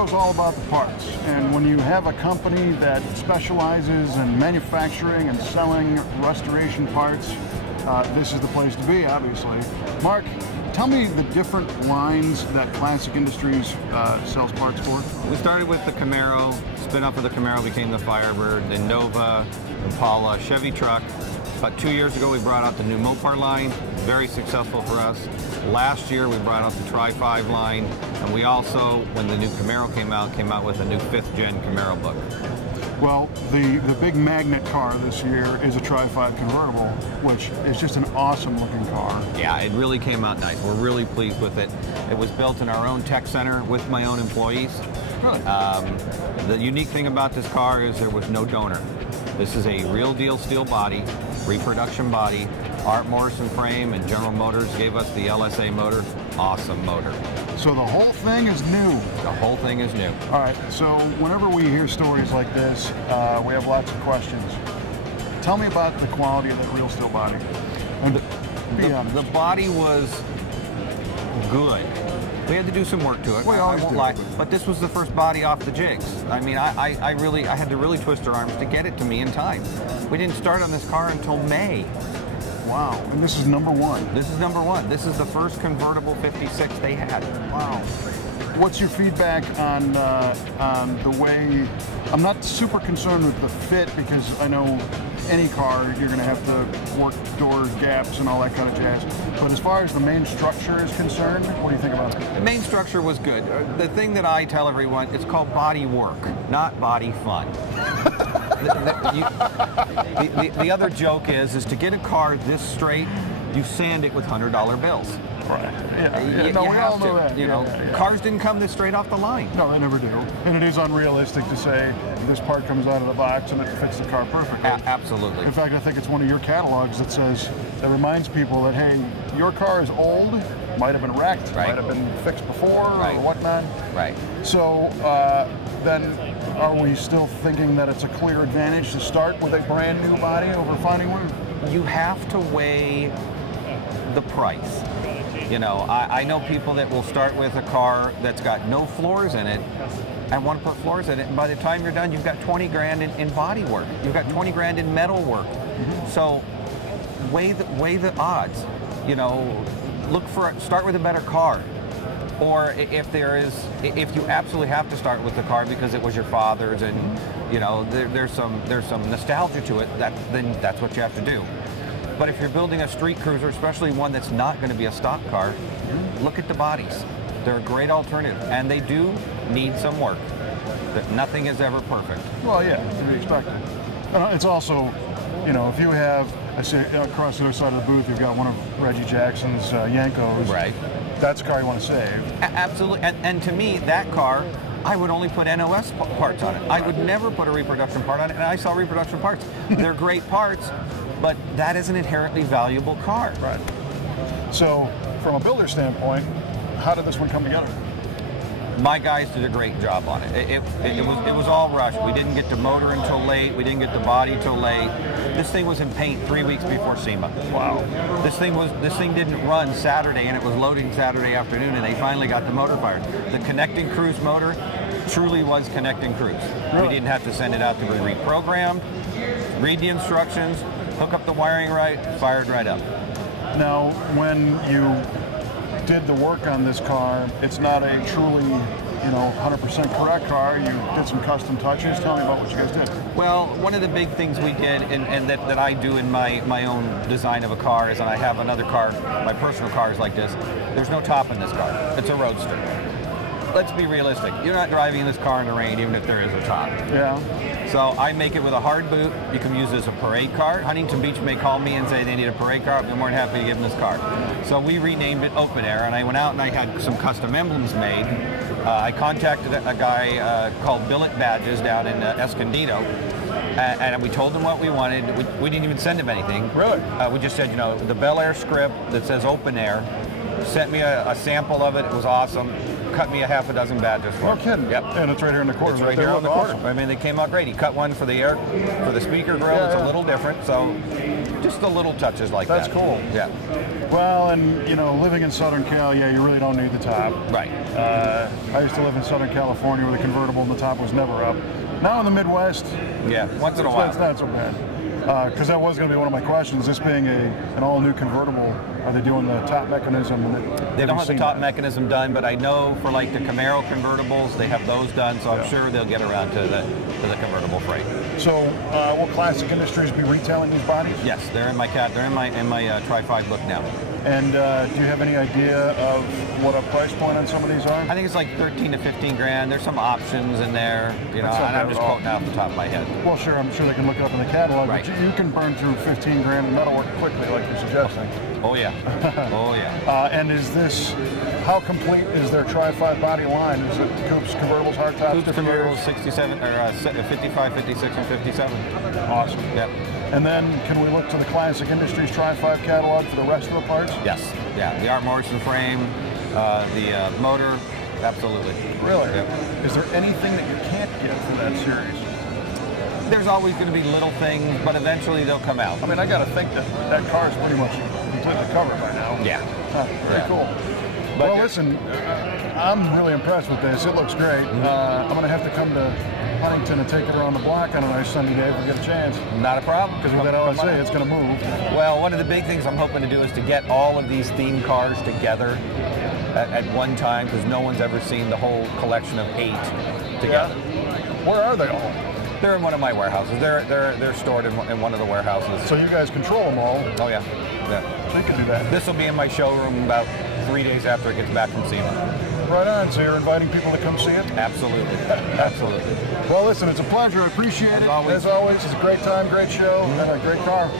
show's all about the parts, and when you have a company that specializes in manufacturing and selling restoration parts, this is the place to be, obviously. Mark, tell me the different lines that Classic Industries sells parts for. We started with the Camaro, spin-off of the Camaro became the Firebird, then Nova, Impala, Chevy truck. About 2 years ago, we brought out the new Mopar line, very successful for us. Last year, we brought out the Tri-5 line, and we also, when the new Camaro came out with a new 5th gen Camaro book. Well, the big magnet car this year is a Tri-5 convertible, which is just an awesome looking car. Yeah, it really came out nice. We're really pleased with it. It was built in our own tech center with my own employees. Really? The unique thing about this car is there was no donor. This is a real deal steel body, reproduction body. Art Morrison frame and General Motors gave us the LSA motor. Awesome motor. So the whole thing is new? The whole thing is new. All right, so whenever we hear stories like this, we have lots of questions. Tell me about the quality of that real steel body. And the body was good. We had to do some work to it. I won't lie. But this was the first body off the jigs. I mean, I had to really twist our arms to get it to me in time. We didn't start on this car until May. Wow, and this is number one. This is number one. This is the first convertible 56 they had. Wow. What's your feedback on the way, I'm not super concerned with the fit because I know any car you're going to have to work door gaps and all that kind of jazz. But as far as the main structure is concerned, what do you think about it? The main structure was good. The thing that I tell everyone, it's called body work, not body fun. The other joke is to get a car this straight, you sand it with $100 bills. Right. Yeah. No, we all know that. You know, cars didn't come this straight off the line. No, they never do. And it is unrealistic to say this part comes out of the box and it fits the car perfectly. Absolutely. In fact, I think it's one of your catalogs that says, that reminds people that, hey, your car is old, might have been wrecked, right, might have been fixed before, right, or whatnot. Right. So then are we still thinking that it's a clear advantage to start with a brand new body over finding one? You have to weigh the price. You know, I know people that will start with a car that's got no floors in it and want to put floors in it, and by the time you're done, you've got 20 grand in body work. You've got 20 grand in metal work. So weigh the odds. You know, start with a better car. Or if you absolutely have to start with the car because it was your father's and, you know, there's some nostalgia to it, then that's what you have to do. But if you're building a street cruiser, especially one that's not going to be a stock car, look at the bodies. They're a great alternative, and they do need some work. But nothing is ever perfect. Well, yeah, to be expected. It's also, you know, if you have, I say across the other side of the booth, you've got one of Reggie Jackson's Yankos. Right. That's a car you want to save. Absolutely, and to me, that car, I would only put NOS parts on it. I would never put a reproduction part on it, and I sell reproduction parts. They're great parts, but that is an inherently valuable car. Right. So, from a builder standpoint, how did this one come together? My guys did a great job on it. It was all rushed. We didn't get the motor until late. We didn't get the body till late. This thing was in paint 3 weeks before Sema. Wow. This thing didn't run Saturday, and it was loading Saturday afternoon, and they finally got the motor fired. The connecting cruise motor truly was connecting cruise. Really? We didn't have to send it out to be reprogrammed, read the instructions, hook up the wiring right, fired right up. Now, when you did the work on this car, it's not a truly, you know, 100% correct car. You did some custom touches. Tell me about what you guys did. Well, one of the big things we did, and that I do in my own design of a car, is, and I have another car, my personal car is like this, there's no top in this car. It's a roadster. Let's be realistic. You're not driving this car in the rain, even if there is a top. Yeah. So I make it with a hard boot. You can use it as a parade car. Huntington Beach may call me and say they need a parade car. I'd be more than happy to give them this car. So we renamed it Open Air, and I went out and I had some custom emblems made. I contacted a guy called Billet Badges down in Escondido, and we told him what we wanted. We didn't even send him anything. Really? We just said, you know, the Bel Air script that says Open Air. Sent me a sample of it. It was awesome. Cut me a half a dozen badges for it. No kidding. Yep. And it's right here in the corner. It's right here on the corner. I mean, they came out great. He cut one for the speaker grill. Yeah, it's yeah. a little different. So Just the little touches like That's that. cool. Yeah. Well, and you know, living in Southern Cal, yeah, you really don't need the top. Right. I used to live in Southern California where the convertible and the top was never up. Now in the Midwest, Yeah, once in a while. it's not so bad. Because that was going to be one of my questions. This being an all-new convertible, are they doing the top mechanism? They don't have the top mechanism done, but I know for like the Camaro convertibles, they have those done, so I'm sure they'll get around to the convertible freight. So, will Classic Industries be retailing these bodies? Yes, they're in my Tri-5 book now. And do you have any idea of what a price point on some of these are? I think it's like 13 to 15 grand. There's some options in there, you know, That's not and I'm bad just at all. quoting off the top of my head. Well, sure, I'm sure they can look it up in the catalog, Right. but you can burn through 15 grand in metalwork quickly, like you're suggesting. Oh yeah, oh yeah. And is this, how complete is their Tri-5 body line? Is it coupes, convertibles, hardtops? Coupe convertibles 67 or 55, 56, and 57. Awesome. Yep. And then can we look to the Classic Industries Tri-5 catalog for the rest of the parts? Yes. Yeah. The Art Morrison frame, the motor, absolutely. Really? Yep. Is there anything that you can't get from that series? There's always going to be little things, but eventually they'll come out. I mean, I got to think that that car is pretty much completely covered by now. Yeah. Huh, very cool. But well, listen, I'm really impressed with this. It looks great. I'm going to have to come to Huntington and take it around the block on a nice sunny day if we get a chance. Not a problem. Because with that LSA, it's going to move. Well, one of the big things I'm hoping to do is to get all of these theme cars together at one time, because no one's ever seen the whole collection of 8 together. Yeah. Where are they all? They're in one of my warehouses. They're stored in one of the warehouses. So you guys control them all. Oh yeah, yeah. So you can do that. This will be in my showroom about 3 days after it gets back from Sema. Right on. So you're inviting people to come see it? Absolutely, absolutely. Well, listen, it's a pleasure. I appreciate it. As always, it's a great time, great show, and a great car.